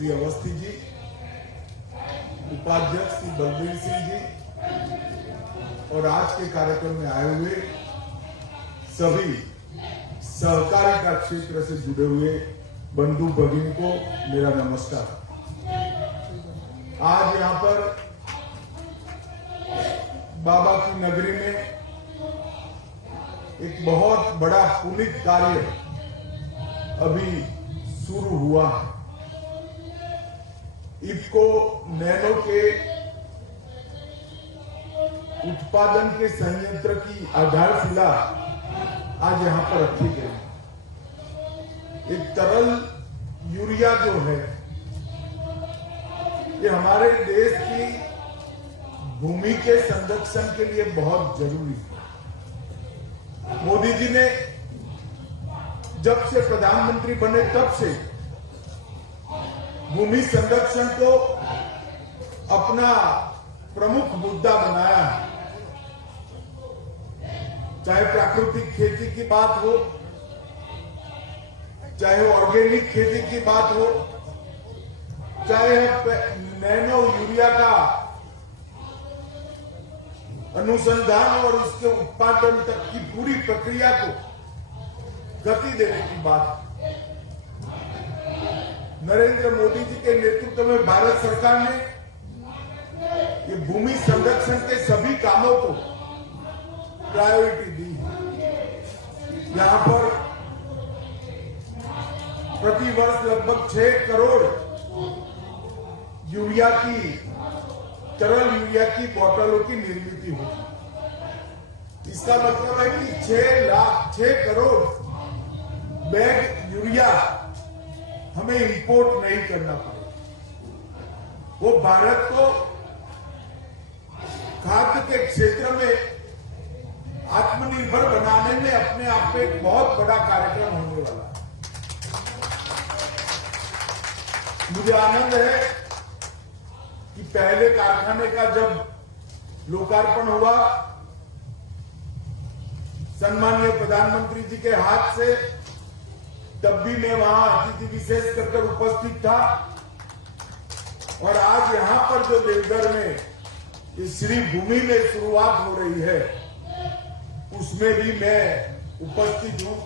श्री अवस्थी जी, उपाध्यक्ष श्री बलबीर सिंह जी और आज के कार्यक्रम में आए हुए सभी सहकारिता क्षेत्र से जुड़े हुए बंधु भगिनी को मेरा नमस्कार। आज यहाँ पर बाबा की नगरी में एक बहुत बड़ा पुनीत कार्य अभी शुरू हुआ है। इफ्को नैनो के उत्पादन के संयंत्र की आधारशिला आज यहां पर रखी गई। एक तरल यूरिया जो है ये हमारे देश की भूमि के संरक्षण के लिए बहुत जरूरी है। मोदी जी ने जब से प्रधानमंत्री बने तब से भूमि संरक्षण को अपना प्रमुख मुद्दा बनाया है। चाहे प्राकृतिक खेती की बात हो, चाहे ऑर्गेनिक खेती की बात हो, चाहे नैनो यूरिया का अनुसंधान और उसके उत्पादन तक की पूरी प्रक्रिया को गति देने की बात। नरेंद्र मोदी जी के नेतृत्व में भारत सरकार ने ये भूमि संरक्षण के सभी कामों को प्रायोरिटी दी है। यहां पर प्रति वर्ष लगभग 6 करोड़ यूरिया की, तरल यूरिया की बोतलों की निर्मित होगी। इसका मतलब है कि 6 करोड़ बैग यूरिया हमें इंपोर्ट नहीं करना पड़ेगा। वो भारत को खाद्य के क्षेत्र में आत्मनिर्भर बनाने में अपने आप में एक बहुत बड़ा कार्यक्रम होने वाला है। मुझे आनंद है कि पहले कारखाने का जब लोकार्पण हुआ, सम्माननीय प्रधानमंत्री जी के हाथ से, तब भी मैं वहां अतिथि विशेष कर उपस्थित था। और आज यहां पर जो देवघर में इस श्री भूमि में शुरुआत हो रही है, उसमें भी मैं उपस्थित हूं।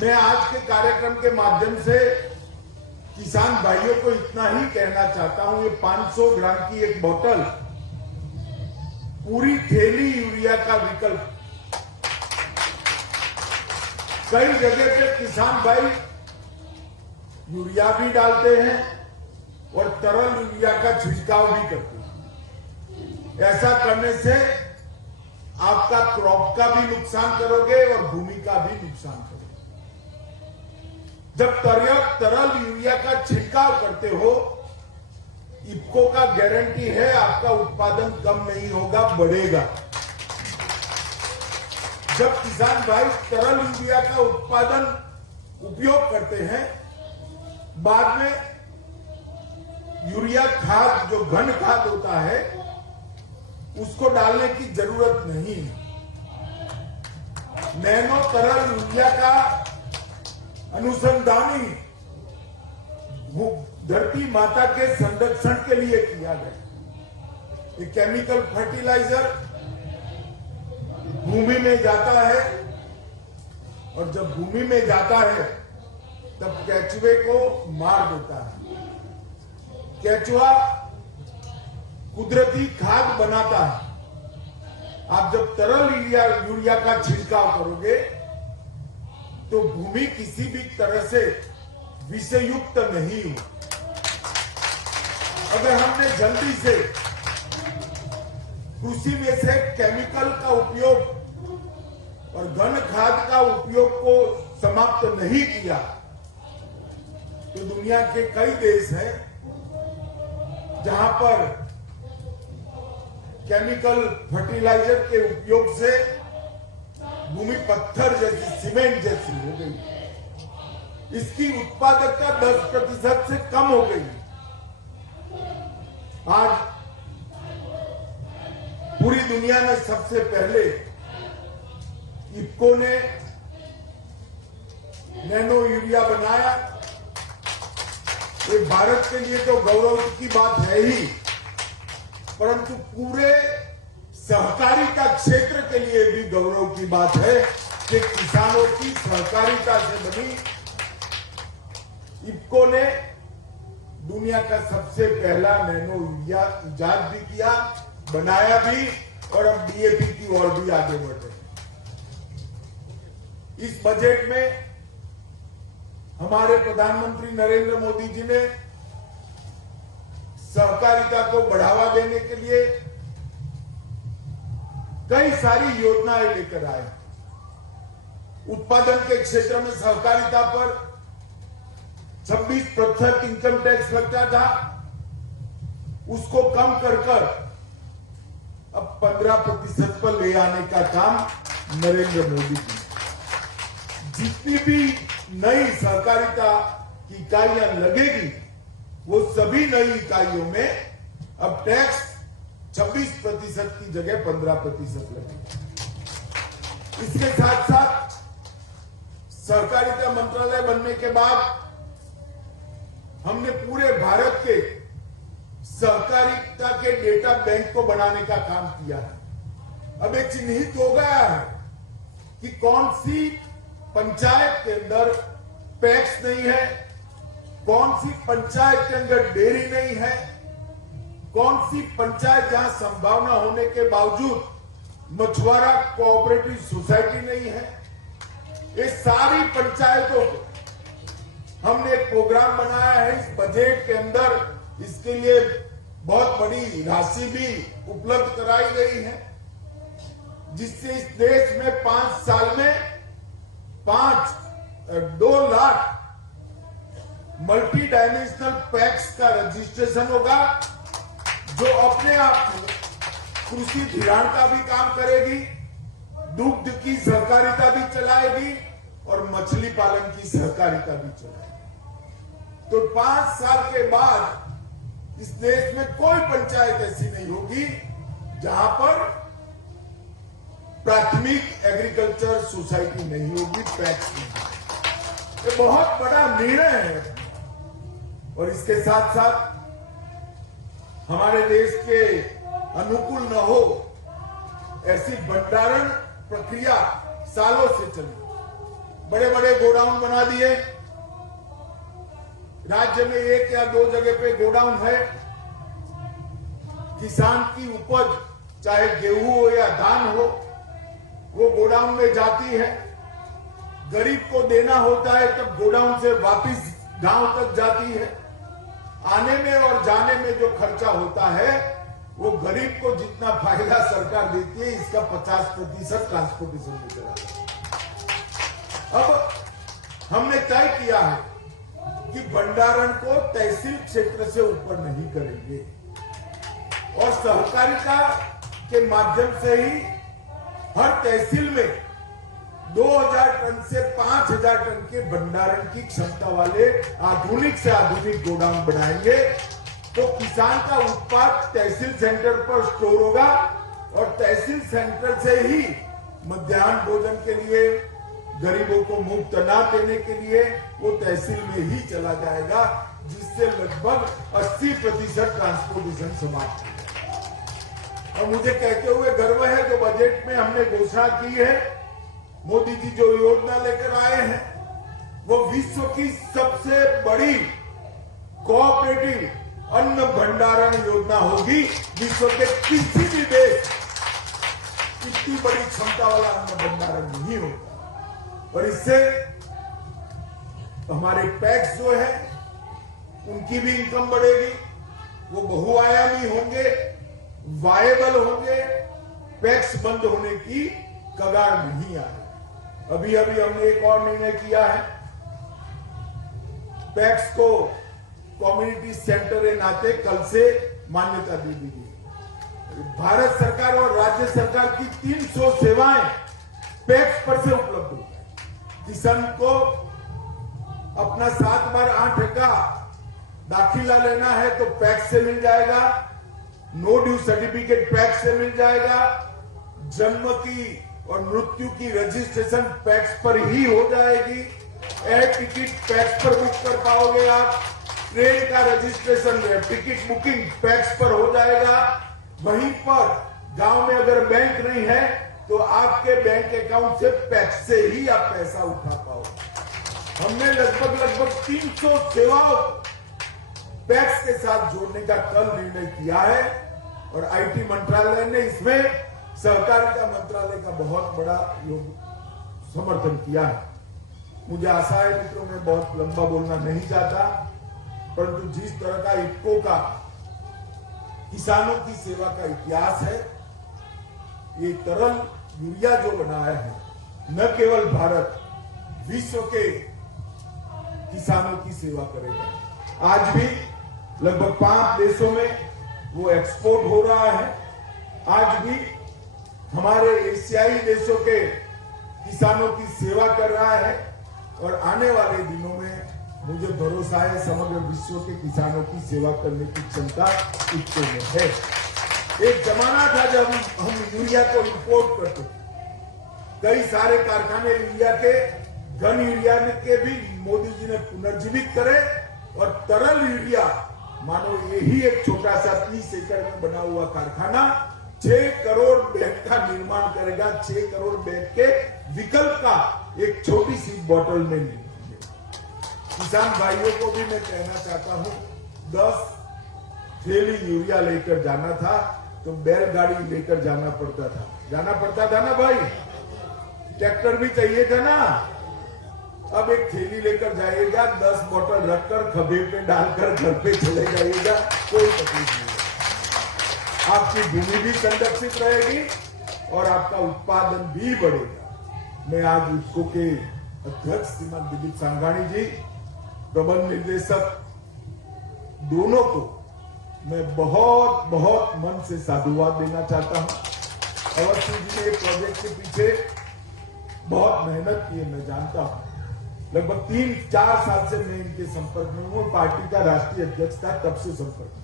मैं आज के कार्यक्रम के माध्यम से किसान भाइयों को इतना ही कहना चाहता हूं, ये 500 ग्राम की एक बोतल पूरी थैली यूरिया का विकल्प। कई जगह पे किसान भाई यूरिया भी डालते हैं और तरल यूरिया का छिड़काव भी करते हैं। ऐसा करने से आपका क्रॉप का भी नुकसान करोगे और भूमि का भी नुकसान करोगे। जब तरल यूरिया का छिड़काव करते हो, इफ्को का गारंटी है आपका उत्पादन कम नहीं होगा, बढ़ेगा। जब किसान भाई तरल यूरिया का उत्पादन उपयोग करते हैं, बाद में यूरिया खाद जो घन खाद होता है उसको डालने की जरूरत नहीं है। नैनो तरल यूरिया का अनुसंधान ही धरती माता के संरक्षण के लिए किया गया। ये केमिकल फर्टिलाइजर भूमि में जाता है और जब भूमि में जाता है तब केचुए को मार देता है। केचुआ कुदरती खाद बनाता है। आप जब तरल यूरिया का छिड़काव करोगे तो भूमि किसी भी तरह से विषयुक्त नहीं हो। अगर हमने जल्दी से कृषि में से केमिकल का उपयोग और घन खाद का उपयोग को समाप्त नहीं किया तो दुनिया के कई देश हैं जहां पर केमिकल फर्टिलाइजर के उपयोग से भूमि पत्थर जैसी, सीमेंट जैसी हो गई। इसकी उत्पादकता 10% से कम हो गई। आज पूरी दुनिया में सबसे पहले इफ्को ने नैनो यूरिया बनाया। ये भारत के लिए तो गौरव की बात है ही, परंतु पूरे सहकारिता क्षेत्र के लिए भी गौरव की बात है कि किसानों की सहकारिता से बनी इफ्को ने दुनिया का सबसे पहला नैनो यूरिया इजाद भी किया, बनाया भी, और अब डीएपी की ओर भी आगे बढ़ रहे हैं। इस बजट में हमारे प्रधानमंत्री नरेंद्र मोदी जी ने सहकारिता को बढ़ावा देने के लिए कई सारी योजनाएं लेकर आए। उत्पादन के क्षेत्र में सहकारिता पर 26% इनकम टैक्स लगता था, उसको कम कर अब 15% पर ले आने का काम नरेंद्र मोदी की। जितनी भी नई सहकारिता की इकाइयां लगेगी, वो सभी नई इकाइयों में अब टैक्स 26% की जगह 15% लगेगा। इसके साथ साथ सहकारिता मंत्रालय बनने के बाद हमने पूरे भारत के सहकारिता के डेटा बैंक को बनाने का काम किया है। अब ये चिन्हित हो गया है कि कौन सी पंचायत के अंदर पैक्स नहीं है, कौन सी पंचायत के अंदर डेयरी नहीं है, कौन सी पंचायत जहां संभावना होने के बावजूद मछुआरा कोऑपरेटिव सोसाइटी नहीं है। ये सारी पंचायतों को हमने एक प्रोग्राम बनाया है इस बजट के अंदर। इसके लिए बहुत बड़ी राशि भी उपलब्ध कराई गई है, जिससे इस देश में 5 साल में 2 लाख मल्टी डायमेंशनल पैक्स का रजिस्ट्रेशन होगा, जो अपने आप में कृषि धिराण का भी काम करेगी, दुग्ध की सहकारिता भी चलाएगी और मछली पालन की सहकारिता भी चलाएगी। तो 5 साल के बाद इस देश में कोई पंचायत ऐसी नहीं होगी जहां पर प्राथमिक एग्रीकल्चर सोसाइटी नहीं होगी, पैक्स नहीं। ये बहुत बड़ा निर्णय है। और इसके साथ साथ हमारे देश के अनुकूल न हो ऐसी भंडारण प्रक्रिया सालों से चली। बड़े बड़े गोडाउन बना दिए, राज्य में 1 या 2 जगह पे गोडाउन है। किसान की उपज चाहे गेहूं हो या धान हो, वो गोडाउन में जाती है। गरीब को देना होता है तब गोडाउन से वापस गांव तक जाती है। आने में और जाने में जो खर्चा होता है, वो गरीब को जितना फायदा सरकार देती है, इसका 50% ट्रांसपोर्टेशन में चला जाता है। अब हमने तय किया है कि भंडारण को तहसील क्षेत्र से ऊपर नहीं करेंगे और सहकारिता के माध्यम से ही हर तहसील में 2000 टन से 5000 टन के भंडारण की क्षमता वाले आधुनिक से आधुनिक गोदाम बनाएंगे। तो किसान का उत्पाद तहसील सेंटर पर स्टोर होगा और तहसील सेंटर से ही मध्याह्न भोजन के लिए, गरीबों को मुफ्त अनाज देने के लिए वो तहसील में ही चला जाएगा, जिससे लगभग 80% ट्रांसपोर्टेशन समाप्त हो। और मुझे कहते हुए गर्व है, जो बजट में हमने घोषणा की है, मोदी जी जो योजना लेकर आए हैं, वो विश्व की सबसे बड़ी कोऑपरेटिव अन्न भंडारण योजना होगी। विश्व के किसी भी देश इतनी बड़ी क्षमता वाला अन्न भंडारण नहीं होगा। और इससे हमारे पैक्स जो है उनकी भी इनकम बढ़ेगी, वो बहुआयामी होंगे, वायबल होंगे, पैक्स बंद होने की कगार नहीं आ रही। अभी हमने एक और निर्णय किया है, पैक्स को कम्युनिटी सेंटर के नाते कल से मान्यता दे दी गई। भारत सरकार और राज्य सरकार की 300 सेवाएं पैक्स पर से उपलब्ध होगी। किसान को अपना 7 बार 8 का दाखिला लेना है तो पैक्स से मिल जाएगा, नो ड्यू सर्टिफिकेट पैक्स से मिल जाएगा, जन्म की और मृत्यु की रजिस्ट्रेशन पैक्स पर ही हो जाएगी, एयर टिकट पैक्स पर बुक कर पाओगे आप, ट्रेन का रजिस्ट्रेशन टिकट बुकिंग पैक्स पर हो जाएगा। वहीं पर गांव में अगर बैंक नहीं है तो आपके बैंक अकाउंट से पैक्स से ही आप पैसा उठा पाओगे। हमने लगभग 300 सेवाओं पैक्स के साथ जोड़ने का कल निर्णय किया है और आईटी मंत्रालय ने इसमें सहकारिता मंत्रालय का बहुत बड़ा समर्थन किया है। मुझे आशा है मित्रों, मैं बहुत लंबा बोलना नहीं चाहता, परंतु जिस तरह का इफ्को का किसानों की सेवा का इतिहास है, ये तरल यूरिया जो बनाया है, न केवल भारत विश्व के किसानों की सेवा करेगा। आज भी लगभग 5 देशों में वो एक्सपोर्ट हो रहा है। आज भी हमारे एशियाई देशों के किसानों की सेवा कर रहा है और आने वाले दिनों में मुझे भरोसा है समग्र विश्व के किसानों की सेवा करने की क्षमता इफ्को में है। एक जमाना था जब हम यूरिया को इंपोर्ट करते थे। कई सारे कारखाने यूरिया के, घन यूरिया के भी मोदी जी ने पुनर्जीवित करे और तरल यूरिया, मानो यही एक छोटा सा 30 एकड़ में बना हुआ कारखाना 6 करोड़ बैग का निर्माण करेगा। 6 करोड़ बैग के विकल्प का एक छोटी सी बोतल में नहीं। किसान भाइयों को भी मैं कहना चाहता हूं, 10 थैली यूरिया लेकर जाना था तो बैलगाड़ी लेकर जाना पड़ता था ना भाई, ट्रैक्टर भी चाहिए था ना। अब एक थैली लेकर जाइएगा, 10 बोतल रखकर खभे पे डालकर घर पे चले जाइएगा, कोई तकलीफ नहीं है। आपकी भूमि भी संरक्षित रहेगी और आपका उत्पादन भी बढ़ेगा। मैं आज इफ्को के अध्यक्ष श्रीमान दिलीप सांघानी जी, प्रबंध निदेशक दोनों को मैं बहुत मन से साधुवाद देना चाहता हूं। अवस्थी जी ने प्रोजेक्ट के पीछे बहुत मेहनत की है, मैं जानता हूं। लगभग 3-4 साल से मैं इनके संपर्क में हूं। पार्टी का राष्ट्रीय अध्यक्ष था तब से संपर्क में।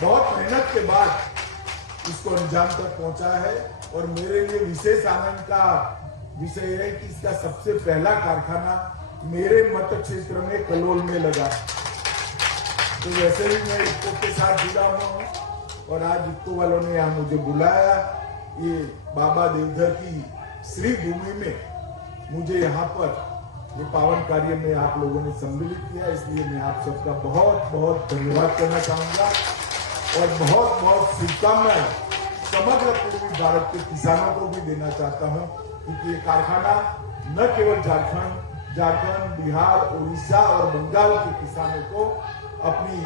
बहुत मेहनत के बाद इसको अंजाम तक पहुंचा है और मेरे लिए विशेष आनंद का विषय है कि इसका सबसे पहला कारखाना मेरे मत क्षेत्र में कलोल में लगा। तो वैसे ही मैं इफ्को के साथ जुड़ा हुआ हूं और आज इफ्को वालों ने यहाँ मुझे बुलाया। ये बाबा देवधर की श्री भूमि में मुझे यहाँ पर ये पावन कार्य में आप लोगों ने सम्मिलित किया, इसलिए मैं आप सबका बहुत धन्यवाद करना चाहूंगा और बहुत शुभकामनाएं समग्र पूर्वी भारत के किसानों को भी देना चाहता हूं, क्योंकि ये कारखाना न केवल झारखंड, बिहार, उड़ीसा और बंगाल के किसानों को अपनी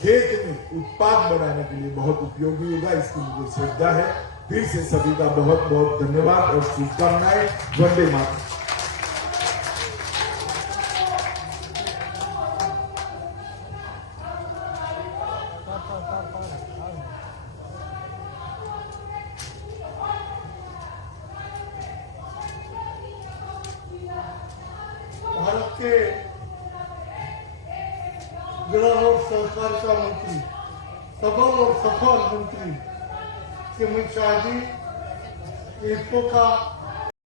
खेत में उत्पाद बढ़ाने के लिए बहुत उपयोगी होगा, इसकी मुझे श्रद्धा है। फिर से सभी का बहुत धन्यवाद और शुभकामनाएं। वंदे मातरम। भारत के गृह और सहकारिता मंत्री, सबल और सफल मंत्री श्री अमित शाह जी इफ्को का